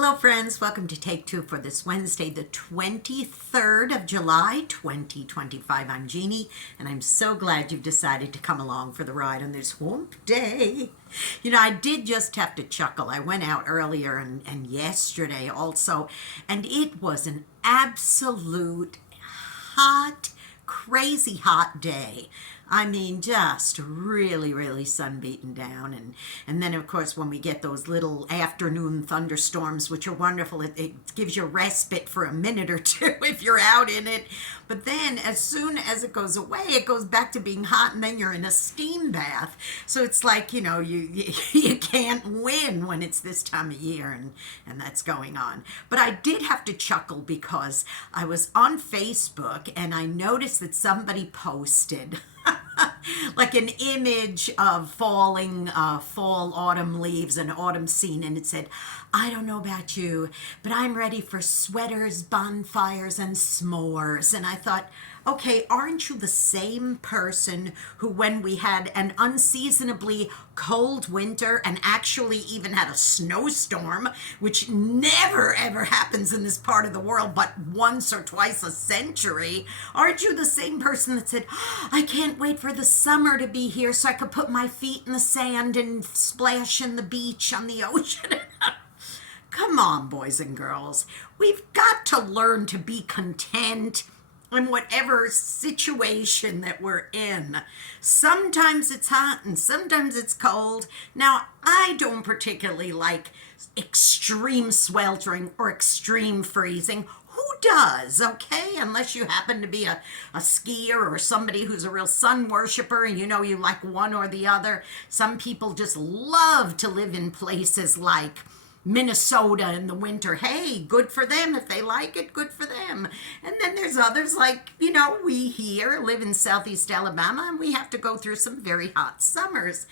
Hello friends, welcome to Take Two for this Wednesday, the 23rd of July, 2025. I'm Jeannie, and I'm so glad you've decided to come along for the ride on this hump day. You know, I did just have to chuckle. I went out earlier and yesterday also, and it was an absolute hot, crazy hot day. I mean, just really sun-beaten down. And then, of course, when we get those little afternoon thunderstorms, which are wonderful, it gives you respite for a minute or two if you're out in it. But then, as soon as it goes away, it goes back to being hot, and then you're in a steam bath. So it's like, you know, you can't win when it's this time of year, and that's going on. But I did have to chuckle because I was on Facebook, and I noticed that somebody posted like an image of falling fall autumn leaves, an autumn scene, and it said, I don't know about you, but I'm ready for sweaters, bonfires, and s'mores. And I thought, okay, aren't you the same person who, when we had an unseasonably cold winter and actually even had a snowstorm, which never ever happens in this part of the world but once or twice a century, aren't you the same person that said, I can't wait for the summer to be here so I could put my feet in the sand and splash in the beach on the ocean? Come on, boys and girls. We've got to learn to be content in whatever situation that we're in. Sometimes it's hot and sometimes it's cold. Now, I don't particularly like extreme sweltering or extreme freezing. Who does, okay? Unless you happen to be a skier or somebody who's a real sun worshiper and you know you like one or the other. Some people just love to live in places like Minnesota in the winter. Hey, good for them. If they like it, good for them. And then there's others like, you know, we here live in Southeast Alabama and we have to go through some very hot summers.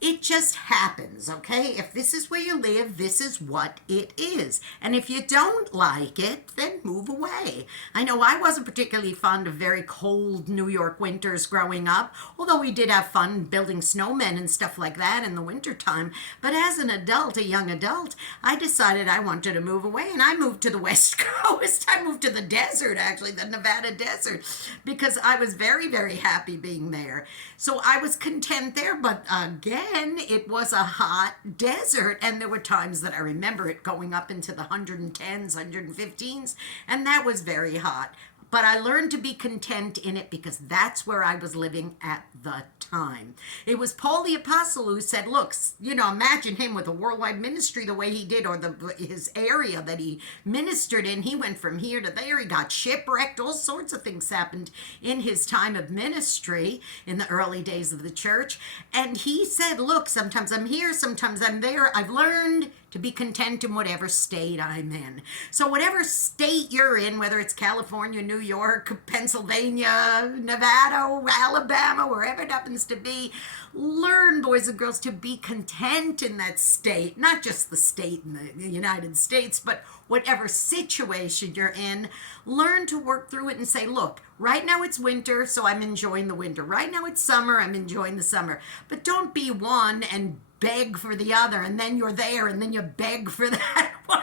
It just happens, okay? If this is where you live, this is what it is. And if you don't like it, then move away. I know I wasn't particularly fond of very cold New York winters growing up, although we did have fun building snowmen and stuff like that in the wintertime. But as an adult, a young adult, I decided I wanted to move away, and I moved to the West Coast. I moved to the desert, actually, the Nevada desert, because I was very happy being there. So I was content there, but again, it was a hot desert, and there were times that I remember it going up into the 110s, 115s, and that was very hot. But I learned to be content in it because that's where I was living at the time. It was Paul the Apostle who said, look, you know, imagine him with a worldwide ministry the way he did, or his area that he ministered in. He went from here to there. He got shipwrecked. All sorts of things happened in his time of ministry in the early days of the church. And he said, look, sometimes I'm here, sometimes I'm there. I've learned to be content in whatever state I'm in. So whatever state you're in, whether it's California, New York, Pennsylvania, Nevada, Alabama, wherever it happens to be, learn, boys and girls, to be content in that state. Not just the state in the United States, but whatever situation you're in. Learn to work through it and say, look, right now it's winter, so I'm enjoying the winter. Right now it's summer, I'm enjoying the summer. But don't be one and beg for the other, and then you're there, and then you beg for that one.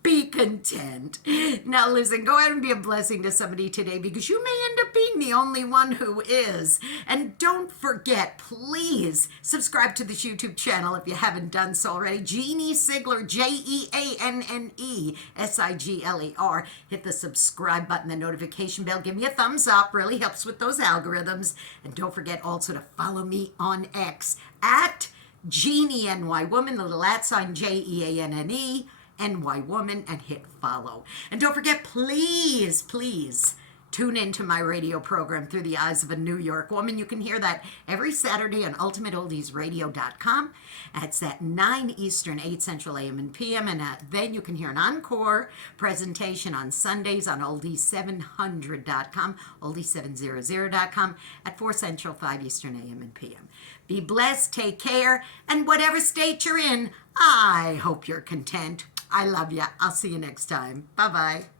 Be content. Now listen, go ahead and be a blessing to somebody today, because you may end up being the only one who is. And don't forget, please subscribe to this YouTube channel if you haven't done so already. Jeanne Sigler, Jeanne Sigler. Hit the subscribe button, the notification bell. Give me a thumbs up. Really helps with those algorithms. And don't forget also to follow me on X at Jeannie NY Woman, the little @ sign JEANNE. NY Woman, and hit follow. And don't forget, please tune into my radio program, Through the Eyes of a New York Woman. You can hear that every Saturday on ultimateoldiesradio.com. It's at 9 Eastern, 8 Central AM and PM. And then you can hear an encore presentation on Sundays on oldies700.com, oldies700.com, at 4 Central, 5 Eastern AM and PM. Be blessed, take care, and whatever state you're in, I hope you're content. I love you. I'll see you next time. Bye-bye.